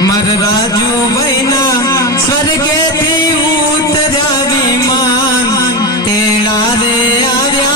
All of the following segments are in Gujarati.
મર રાજુ ભાઈના સ્વર્ગેથી ઉતર્યા વિમાન તેડા રે આવ્યા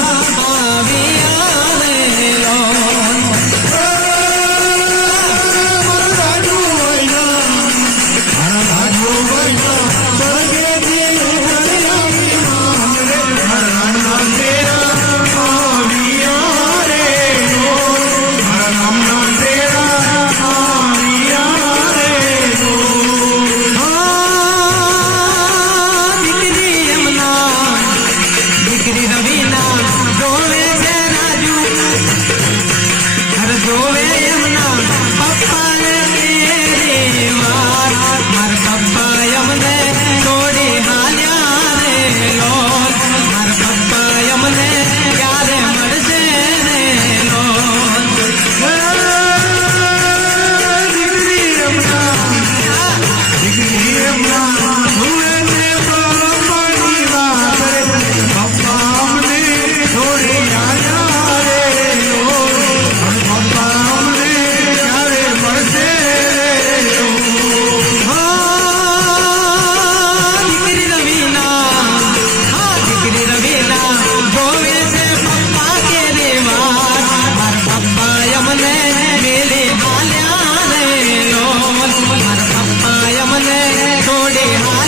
da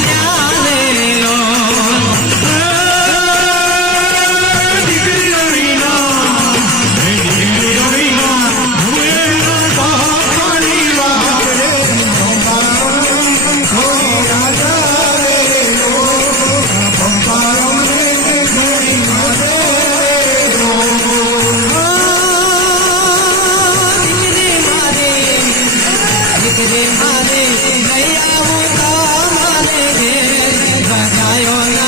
हरे नैया उतारे बजायो ना